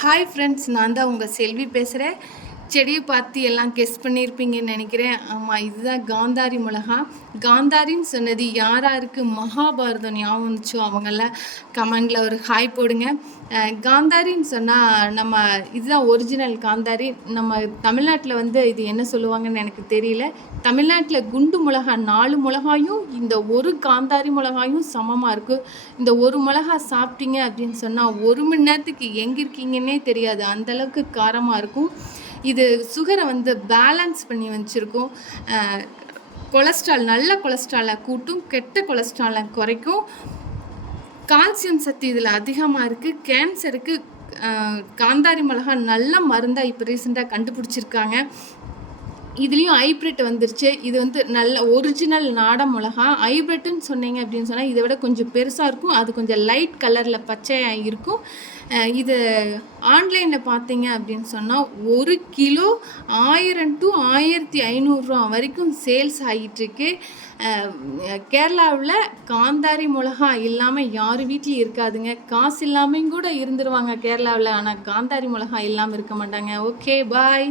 Hi friends, நான் தான் உங்கள் செல்வி பேசுகிறேன். செடியை பார்த்து எல்லாம் கெஸ் பண்ணியிருப்பீங்கன்னு நினைக்கிறேன். ஆமாம், இதுதான் காந்தாரி மிளகா. காந்தாரின்னு சொன்னது யாராருக்கு மகாபாரதம் ஞாபகம் வந்துச்சோ அவங்கெல்லாம் கமெண்டில் ஒரு ஹாய் போடுங்க. காந்தாரின்னு சொன்னால் நம்ம இதுதான் ஒரிஜினல் காந்தாரி. நம்ம தமிழ்நாட்டில் இது என்ன சொல்லுவாங்கன்னு எனக்கு தெரியல. தமிழ்நாட்டில் குண்டு மிளகா 4 மிளகாயும் இந்த ஒரு காந்தாரி மிளகாயும் சமமாக இருக்குது. இந்த ஒரு மிளகா சாப்பிட்டீங்க அப்படின்னு சொன்னால் 1 மணி நேரத்துக்கு எங்கே இருக்கீங்கன்னே தெரியாது, அந்தளவுக்கு காரமாக இருக்கும். இது சுகரை பேலன்ஸ் பண்ணி வச்சுருக்கும். கொலஸ்ட்ரால், நல்ல கொலஸ்ட்ராலை கூட்டும், கெட்ட கொலஸ்ட்ராலை குறைக்கும். கால்சியம் சத்து இதில் அதிகமாக இருக்குது. கேன்சருக்கு காந்தாரி மிளகா நல்ல மருந்தாக இப்போ ரீசெண்டாக கண்டுபிடிச்சிருக்காங்க. இதுலேயும் ஹைப்ரிட் வந்துருச்சு. இது நல்ல ஒரிஜினல் நாடன் மிளகா. ஹைப்ரிட்டுன்னு சொன்னீங்க அப்படின்னு சொன்னால் இதை விட கொஞ்சம் பெருசாக இருக்கும். அது கொஞ்சம் லைட் கலரில் பச்சையாக இருக்கும். இது ஆன்லைனில் பார்த்தீங்க அப்படின்னு சொன்னால் 1 கிலோ 1000 to 1500 வரைக்கும் சேல்ஸ் ஆகிட்டுருக்கு. கேரளாவில் காந்தாரி மிளகா இல்லாமல் யார் வீட்லேயும் இருக்காதுங்க. காசு இல்லாமல் கூட இருந்துருவாங்க கேரளாவில். ஆனால் காந்தாரி மிளகா இல்லாமல் இருக்க மாட்டாங்க. ஓகே, பாய்.